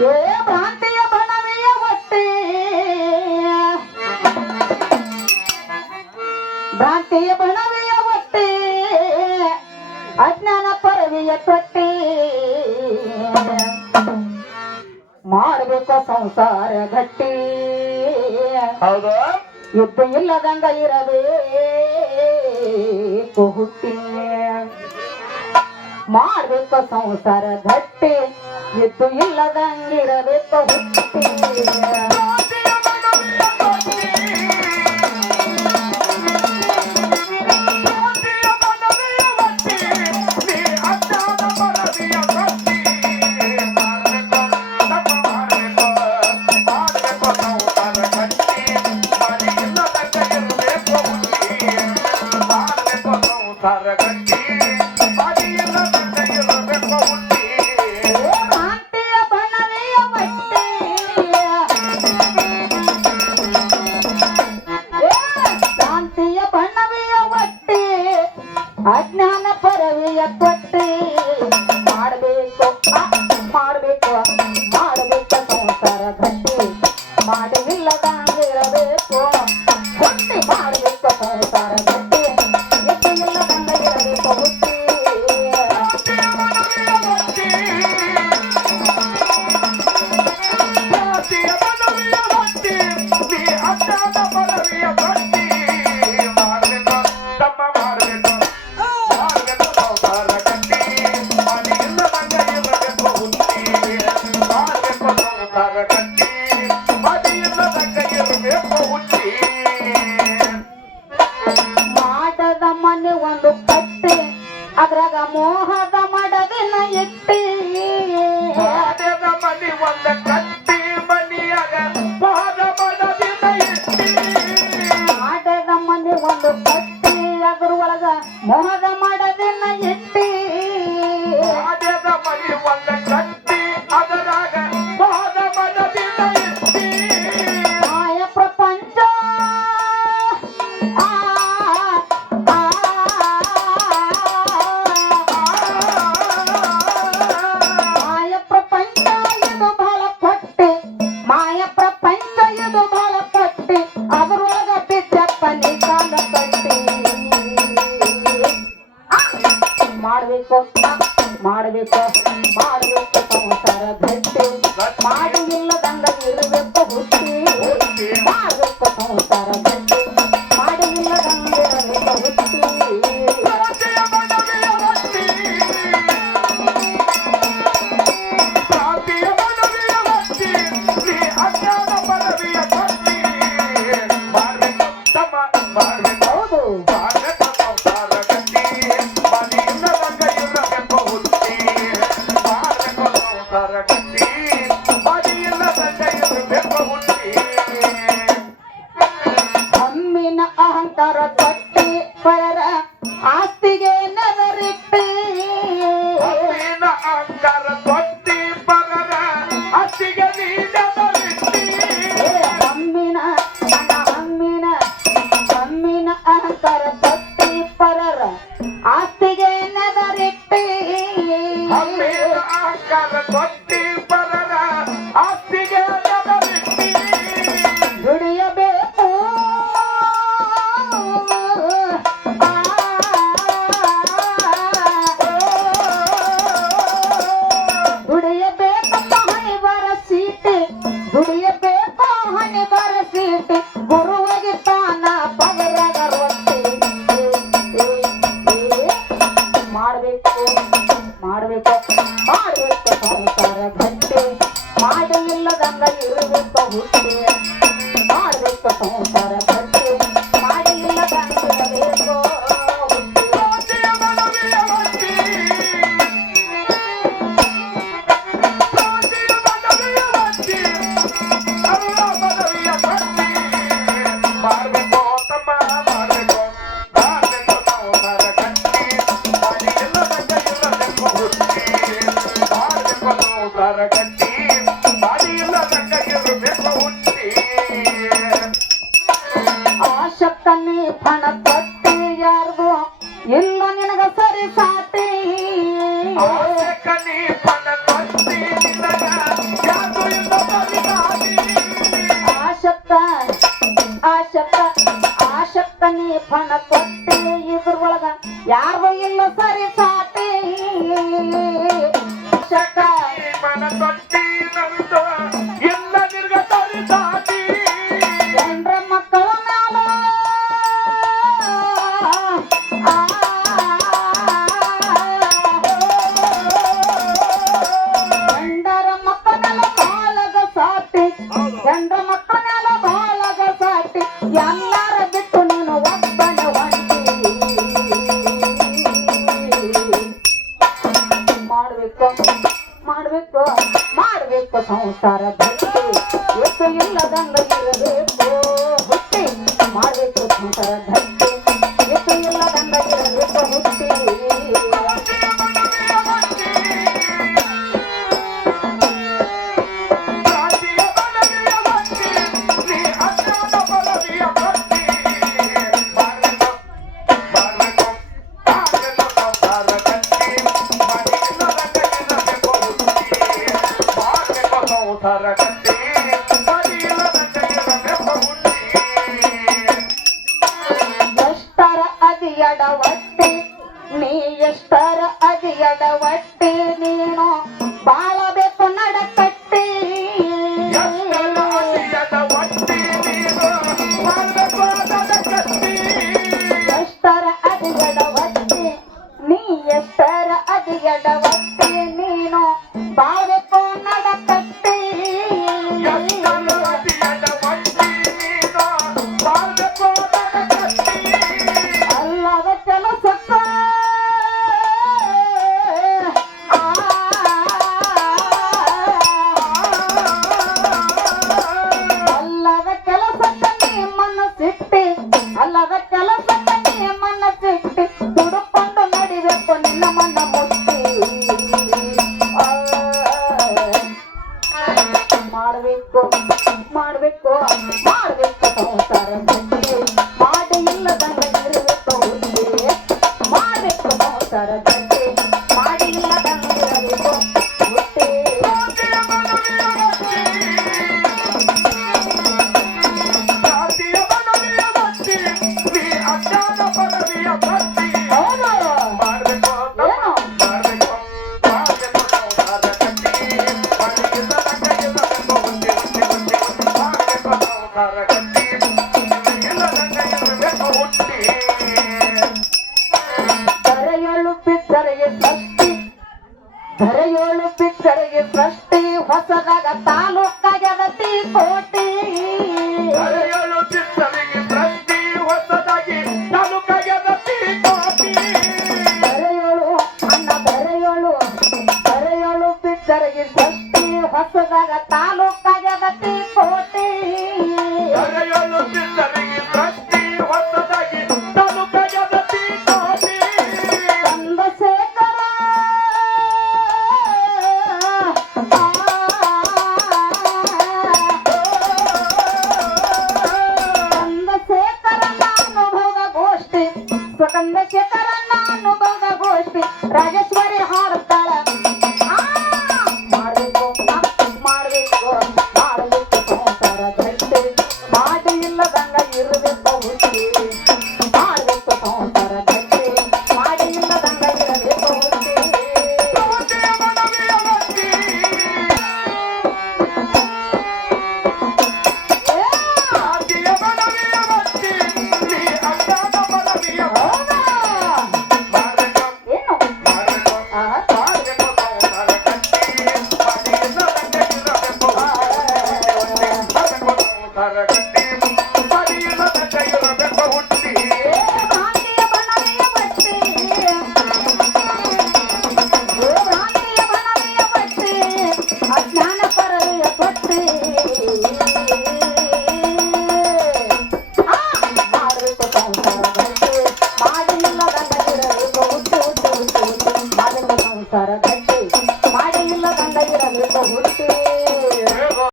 ಏ ಭ್ರಾಂತಿಯ ಬಣವೆಯ ಹೊಟ್ಟೆ ಭ್ರಾಂತಿಯ ಬಣವೆಯ ಹೊಟ್ಟೆ ಅಜ್ಞಾನ ಪರವಿಯ ತೊಟ್ಟೆ ಮಾಡಬೇಕು ಸಂಸಾರ ಗಟ್ಟಿ ಹೌದು ಯುದ್ಧ ಇಲ್ಲದಂಗ ಇರಬೇಕು ಹುಟ್ಟಿ ಮಾಡಬೇಕು ಸಂಸಾರ ಗಟ್ಟಿ ಯುದ್ಧ ಇಲ್ಲದಂಗ ಇರಬೇಕು ಹುಟ್ಟಿ ಅಜ್ಞಾನ ಪರವಿಯ ಕೊಟ್ಟೆ ಮಾಡಬೇಕು ಮಾಡಬೇಕು ಮಾಡಬೇಕು ಸಂಸಾರ ಗಟ್ಟಿ ಮಾಡಿಲ್ಲದಂಗಿರಬೇಕು ಹುಟ್ಟಿ ಮಾಡಬೇಕು ಸಂಸಾರ ಗಟ್ಟಿ ಇಲ್ಲದಂಗಿರಬೇಕು ಹುಟ್ಟಿ ಮಾಡದ ಮನೆ ಒಂದು ಕಟ್ಟೆ ಅದ್ರಾಗ ಮೋಹದ ಮಡದಿನ ಇಟ್ಟಿ ಮಾಡದ ಮನೆ ಒಂದ ಕಟ್ಟಿ ಮನೆಯಾಗ ಮೋಹದ ಮಡದಿನ ಇಟ್ಟಿ ಮಾಡದ ಮನೆ ಒಂದು ಕಟ್ಟಿ ಅದ್ರ ಒಳಗ ಮೋಹದ ಮಡದಿನ ಇಟ್ಟಿ ಮಾಡದ ಮನೆ ಒಂದ ಕಟ್ಟಿ ಅದರಾಗ ಮೋಹದ ಮಡದಿನ ಇಟ್ಟಿ ಮಾಯ ಪ್ರಪಂಚ ಮಾಯ ಪ್ರಪಂಚ ಇದು ಬಹಳ ಪಟ್ಟೆ ಮಾಯ ಪ್ರಪಂಚ ಇದು ಬಹಳ ಪಟ್ಟೆ ಅದ್ರೊಳಗ ಬಿದ್ದಪ್ಪನಿ ಕಾಲ ಕಟ್ಟಿ ಮಾಡಬೇಕು ಮಾಡಬೇಕು ಮಾಡಬೇಕು ಸಂಸಾರ ಗಟ್ಟಿ ಮಾಡಿ ಇಲ್ಲದಂಗ ಇರಬೇಕು ಹುಟ್ಟಿ ಮಾಡಬೇಕು ಸಂಸಾರ ಗಟ್ಟಿ ಮಾಡಿ ಇಲ್ಲದಂಗ ಇರಬೇಕು ಹುಟ್ಟಿ ಹೌದು ಅಮ್ಮಿನ ಅಹಂಕಾರ ತೊಟ್ಟಿ ಪರರ ಆಸ್ತಿಗೆ ನಗರಿಟ್ಟಿ ಅಮ್ಮಿನ ಅಮ್ಮಿನ ಅಹಂಕಾರ ತೊಟ್ಟಿ ಪರರ ಆಸ್ತಿಗೆ ನಗರಿಟ್ಟಿ ದುಡಿಯಬೇಕು ದುಡಿಯಬೇಕು ಹಣೆ ಬರಸೀಟಿ ದುಡಿಯಬೇಕು ಹಣೆ ಬರಸೀಟಿ ಗುರುವಿಗೆ ತಾನ ಪಗರಗ ರೊಟ್ಟಿ ಮಾಡಬೇಕು ಮಾಡಬೇಕು ಮಾಡಬೇಕು ಸಂಸಾರ ಗಟ್ಟಿ ಮಾಡಿ ಇಲ್ಲದಂಗ ಇರಬೇಕು ಹುಟ್ಟಿ ಮಾಡಬೇಕು ಸಂಸಾರ ಗಟ್ಟಿ ಮಾಡಿ ಇಲ್ಲದಂಗ ಇರಬೇಕು ಗಟ್ಟಿ ಬಾಡಿ ಇಲ್ಲ ರಂಗ ಇರಬೇಕು ಹುಟ್ಟಿ ಪಣ ಕೊಟ್ಟಿ ಇದ್ರೊಳಗ ಯಾರು ಇಲ್ಲ ಸರಿ ಸಾಟಿ ಶಕ ಮನ ತೊಟ್ಟಿ ನಂದು ಎಲ್ಲ ನಿರ್ಗತರಿ ಸಾಟಿ ಗಂಡ್ರ ಮಕ್ಕಳ ಮ್ಯಾಲ ಗಂಡರ ಮಕ್ಕಳ ಬಾಲಗ ಸಾಟಿ ಗಂಡ್ರ ಮಕ್ಕಳ ಮ್ಯಾಲ ಬಾಲಗ ಸಾಟಿ ಎಲ್ಲಾರ ಬಿಟ್ಟು ನೀನು ಒಬ್ಬನ ಹೊಂಟಿ ಮಾಡ್ಬೇಕು ಮಾಡ್ಬೇಕು ಮಾಡ್ಬೇಕು ಸಂಸಾರ ಭಕ್ತಿ ಎಷ್ಟು ಇಲ್ಲದಂಗ ಇರಬೇಕು ಹುಟ್ಟಿ ಮಾಡ್ಬೇಕು ಸಂಸಾರ ಭಕ್ತಿ ಎಷ್ಟು ಇಲ್ಲದಂಗ ಇರಬೇಕು ಹುಟ್ಟಿ ರಾತಿಯ ಬಲವಿಯ ಭಕ್ತಿ ನೀ ಅಜ್ಞಾನ ಬಲವಿಯ ಭಕ್ತಿ ಮಾಡಬೇಕು ಮಾಡಬೇಕು ಮಾಡಬೇಕು ಸಂಸಾರ ಗಟ್ಟಿ ಮನೆಯಿಲ್ಲದ ಕೈಯಿರಬೇಕು ಹುಟ್ಟಿ ಮಾಡಬೇಕು ಸಂಸಾರ ಗಟ್ಟಿ ಮನೆಯಿಲ್ಲದ ಕೈಯಿರಬೇಕು ಹುಟ್ಟಿ ಎಷ್ಟರ ಅದಿ ಎಡವಟ್ಟಿ ನೀ ಎಷ್ಟರ ಅದಿ ಎಡವಟ್ಟಿ ನೀನು ಬಾಳಬೇಕು ನಡಕಟ್ಟಿ ಎಷ್ಟರ ಅದಿ ಎಡವಟ್ಟಿ ನೀ ಎಷ್ಟರ ಅದಿ ಎಡವಟ್ಟಿ ನೀನು ಬಾಳಬೇಕು ನಡಕಟ್ಟಿ ಅಲ್ಲದ ಕೆಲಸಕ್ಕ ಅಲ್ಲದ ಕೆಲಸಕ್ಕ ನೀ ಮನಸ್ಸಿಟ್ಟಿ ಅಲ್ಲದ ಕೆಲಸಕ್ಕ ನೀ ಮನಸ್ಸಿಟ್ಟಿ ದುಡುಕೊಂಡು ನಡಿಬೇಕು ನಿನ್ನ ಮನ ಮುಟ್ಟಿ ಮಾಡಬೇಕು ಮಾಡಬೇಕು ಮಾಡಬೇಕು ಸಂಸಾರ ಗಟ್ಟಿ ಮಾಡಿ ಇಲ್ಲದಂಗ ಇರಬೇಕು ಹುಟ್ಟಿ ಮಾಡಬೇಕು ಸಂಸಾರ ಗಟ್ಟಿ ಮಾಡಿ ಇಲ್ಲದಂಗ ಇರಬೇಕು ಹುಟ್ಟಿ ಹೌದು ಏನು ಧರೆಯೊಳು ಬಿದ್ದರೆಗೆ ಸೃಷ್ಟಿ ಧರೆಯೊಳು ಬಿದ್ದರೆಗೆ ಸೃಷ್ಟಿ ಹೊಸದಾಗ ತಾಲೂಕಾಗದತಿ ಕೋಟಿ ಧರೆಯೊಳು ಅಣ್ಣ ಧರೆಯೊಳು ಧರೆಯೊಳು ಬಿದ್ದರೆಗೆ ಸೃಷ್ಟಿ ಹೊಸದಾಗ ತಾಲೂಕಾಗದತಿ ಕೋಟಿ